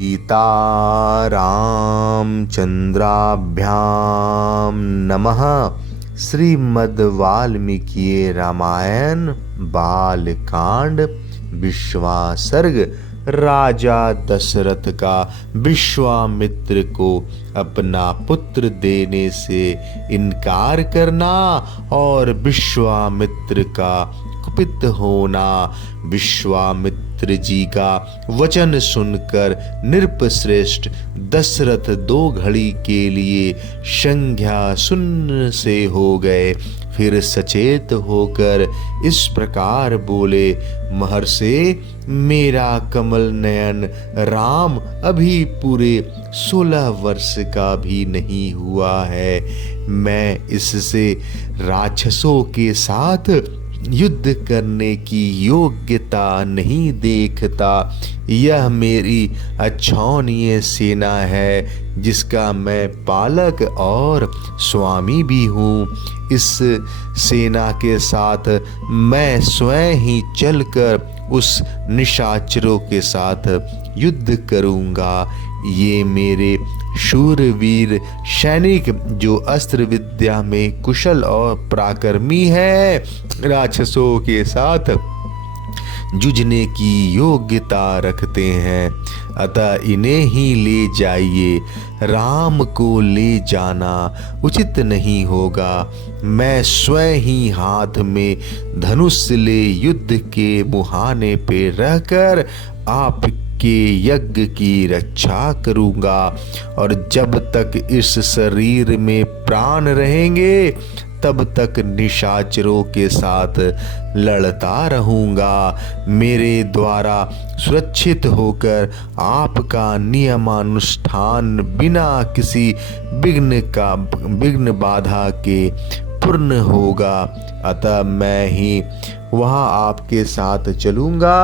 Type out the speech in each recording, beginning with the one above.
सीतारामचंद्राभ्याम नमः। श्रीमद् वाल्मीकि रामायण बालकांड विश्वासर्ग। राजा दशरथ का विश्वामित्र को अपना पुत्र देने से इनकार करना और विश्वामित्र का कुपित होना। विश्वामित्र जी का वचन सुनकर नृपश्रेष्ठ दशरथ 2 घड़ी के लिए संज्ञा शून्य से हो गए। फिर सचेत होकर इस प्रकार बोले, महर्षि, मेरा कमल नयन राम अभी पूरे 16 वर्ष का भी नहीं हुआ है। मैं इससे राक्षसों के साथ युद्ध करने की योग्यता नहीं देखता। यह मेरी अछौनीय सेना है जिसका मैं पालक और स्वामी भी हूँ। इस सेना के साथ मैं स्वयं ही चलकर उस निशाचरों के साथ युद्ध करूँगा। ये मेरे शूरवीर सैनिक जो अस्त्र विद्या में कुशल और पराक्रमी है, राक्षसों के साथ जूझने की योग्यता रखते हैं। अतः इन्हें ही ले जाइए। राम को ले जाना उचित नहीं होगा। मैं स्वयं ही हाथ में धनुष ले युद्ध के मुहाने पे रहकर आप के यज्ञ की रक्षा करूंगा और जब तक इस शरीर में प्राण रहेंगे तब तक निशाचरों के साथ लड़ता रहूंगा। मेरे द्वारा सुरक्षित होकर आपका नियमानुष्ठान बिना किसी विघ्न बाधा के पूर्ण होगा। अतः मैं ही वहां आपके साथ चलूंगा।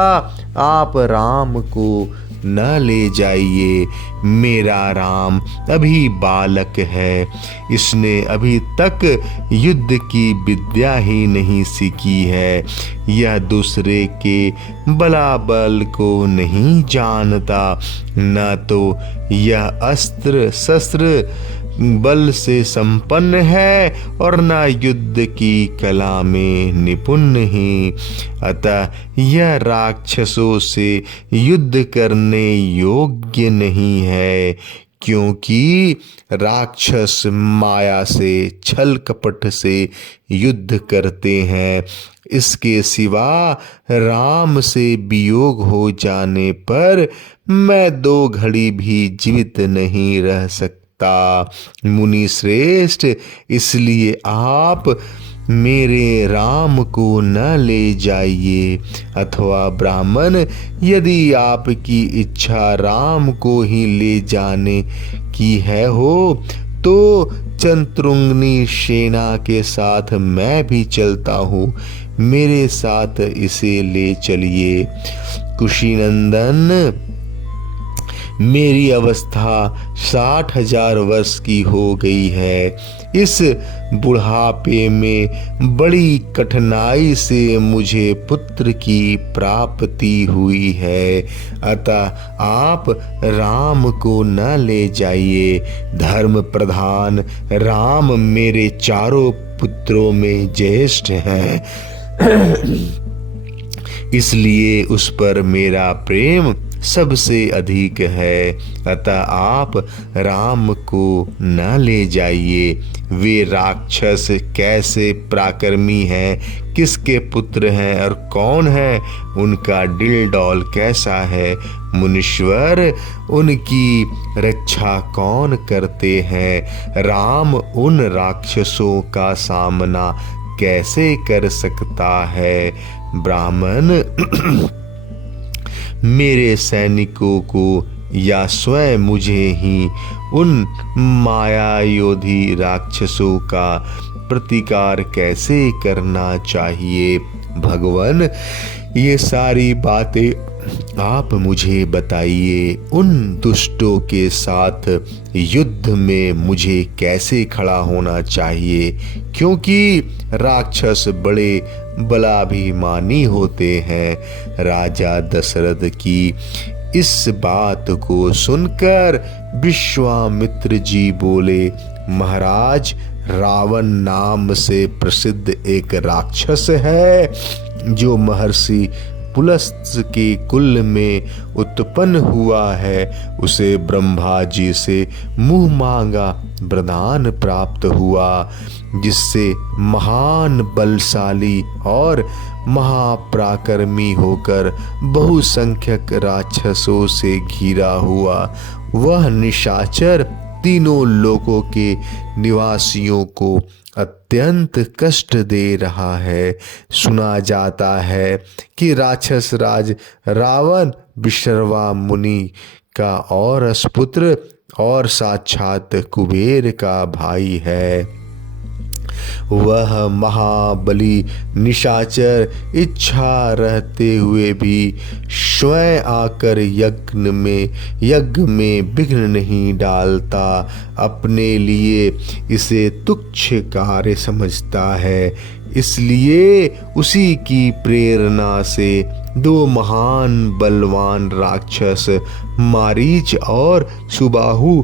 आप राम को न ले जाइए। मेरा राम अभी बालक है। इसने अभी तक युद्ध की विद्या ही नहीं सीखी है। यह दूसरे के बलाबल को नहीं जानता। न तो यह अस्त्र शस्त्र बल से संपन्न है और न युद्ध की कला में निपुण ही। अतः यह राक्षसों से युद्ध करने योग्य नहीं है, क्योंकि राक्षस माया से छल कपट से युद्ध करते हैं। इसके सिवा राम से वियोग हो जाने पर मैं 2 घड़ी भी जीवित नहीं रह सकता। मुनि श्रेष्ठ, इसलिए आप मेरे राम को न ले जाइए। अथवा ब्राह्मण, यदि आपकी इच्छा राम को ही ले जाने की है हो तो चंद्रुंगनी सेना के साथ मैं भी चलता हूँ। मेरे साथ इसे ले चलिए। कुशीनंदन, मेरी अवस्था 60,000 वर्ष की हो गई है। इस बुढ़ापे में बड़ी कठिनाई से मुझे पुत्र की प्राप्ति हुई है। अतः आप राम को न ले जाइए। धर्म प्रधान राम मेरे चारों पुत्रों में ज्येष्ठ हैं, इसलिए उस पर मेरा प्रेम सबसे अधिक है। अतः आप राम को न ले जाइए। वे राक्षस कैसे पराक्रमी हैं, किसके पुत्र हैं और कौन है, उनका दिल डौल कैसा है। मुनीश्वर, उनकी रक्षा कौन करते हैं। राम उन राक्षसों का सामना कैसे कर सकता है। ब्राह्मण, मेरे सैनिकों को या स्वयं मुझे ही उन मायायोधी राक्षसों का प्रतिकार कैसे करना चाहिए। भगवान, ये सारी बातें आप मुझे बताइए। उन दुष्टों के साथ युद्ध में मुझे कैसे खड़ा होना चाहिए, क्योंकि राक्षस बड़े बलाभिमानी होते हैं। राजा दशरथ की इस बात को सुनकर विश्वामित्र जी बोले, महाराज, रावण नाम से प्रसिद्ध एक राक्षस है जो महर्षि पुलस्त्य के कुल में उत्पन्न हुआ है। उसे ब्रह्मा जी से मुंह मांगा वरदान प्राप्त हुआ, जिससे महान बलशाली और महापराक्रमी होकर बहुसंख्यक राक्षसों से घिरा हुआ वह निशाचर तीनों लोकों के निवासियों को अत्यंत कष्ट दे रहा है। सुना जाता है कि राक्षस राज रावण विश्रवा मुनि का औरस पुत्र और साक्षात कुबेर का भाई है। वह महाबली निशाचर इच्छा रहते हुए भी स्वयं आकर यज्ञ में विघ्न नहीं डालता, अपने लिए इसे तुच्छ कार्य समझता है। इसलिए उसी की प्रेरणा से दो महान बलवान राक्षस मारीच और सुबाहु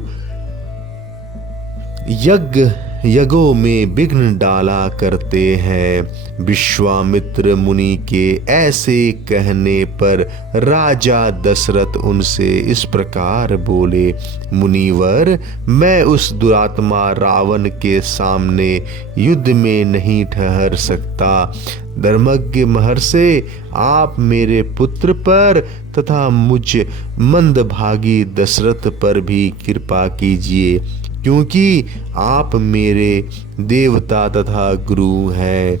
यज्ञों में विघ्न डाला करते हैं। विश्वामित्र मुनि के ऐसे कहने पर राजा दशरथ उनसे इस प्रकार बोले, मुनिवर, मैं उस दुरात्मा रावण के सामने युद्ध में नहीं ठहर सकता। धर्मज्ञ महर्षि, आप मेरे पुत्र पर तथा मुझ मंदभागी दशरथ पर भी कृपा कीजिए, क्योंकि आप मेरे देवता तथा गुरु हैं।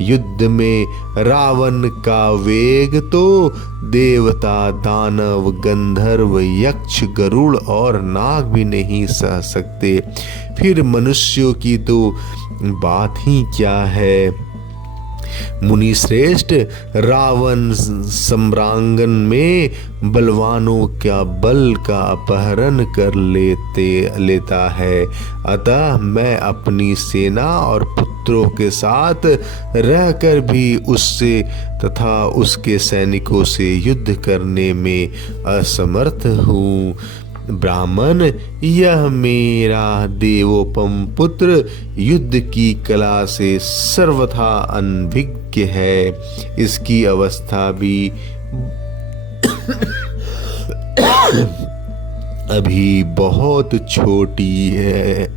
युद्ध में रावण का वेग तो देवता, दानव, गंधर्व, यक्ष, गरुड़ और नाग भी नहीं सह सकते, फिर मनुष्यों की तो बात ही क्या है। मुनि श्रेष्ठ, रावण सम्रांगन में बलवानों का बल का अपहरण कर लेता है। अतः मैं अपनी सेना और पुत्रों के साथ रहकर भी उससे तथा उसके सैनिकों से युद्ध करने में असमर्थ हूँ। ब्राह्मण, यह मेरा देवोपम पुत्र युद्ध की कला से सर्वथा अनभिज्ञ है। इसकी अवस्था भी अभी बहुत छोटी है,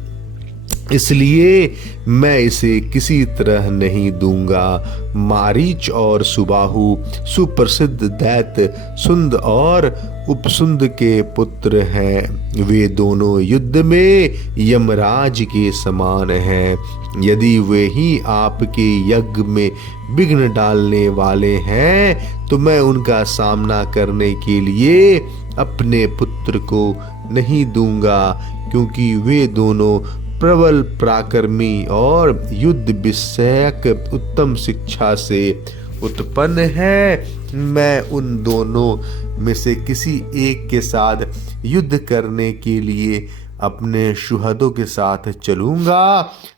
इसलिए मैं इसे किसी तरह नहीं दूंगा। मारीच और सुबाहु सुप्रसिद्ध दैत्य सुंद और उपसुंद के पुत्र हैं। वे दोनों युद्ध में यमराज के समान हैं। यदि वे ही आपके यज्ञ में विघ्न डालने वाले हैं तो मैं उनका सामना करने के लिए अपने पुत्र को नहीं दूंगा, क्योंकि वे दोनों प्रबल पराक्रमी और युद्ध विषयक उत्तम शिक्षा से उत्पन्न है। मैं उन दोनों में से किसी एक के साथ युद्ध करने के लिए अपने सुहृदों के साथ चलूंगा,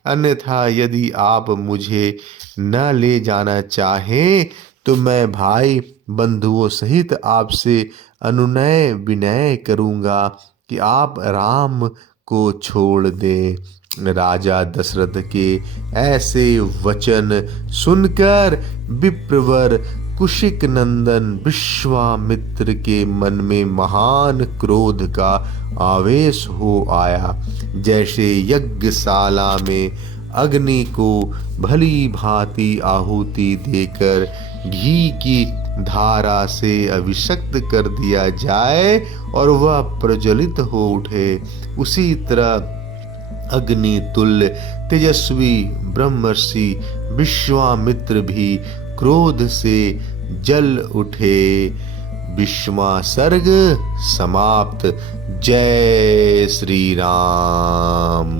अन्यथा यदि आप मुझे न ले जाना चाहें तो मैं भाई बंधुओं सहित आपसे अनुनय विनय करूंगा कि आप राम को छोड़ दें। राजा दशरथ के ऐसे वचन सुनकर विप्रवर कुशिक नंदन विश्वामित्र के मन में महान क्रोध का आवेश हो आया। जैसे यज्ञशाला में अग्नि को भली भांति आहुति देकर घी की धारा से अभिषिक्त कर दिया जाए और वह प्रज्वलित हो उठे, उसी तरह अग्नि तुल्य तेजस्वी ब्रह्मर्षि विश्वामित्र भी क्रोध से जल उठे। विश्वासर्ग समाप्त। जय श्री राम।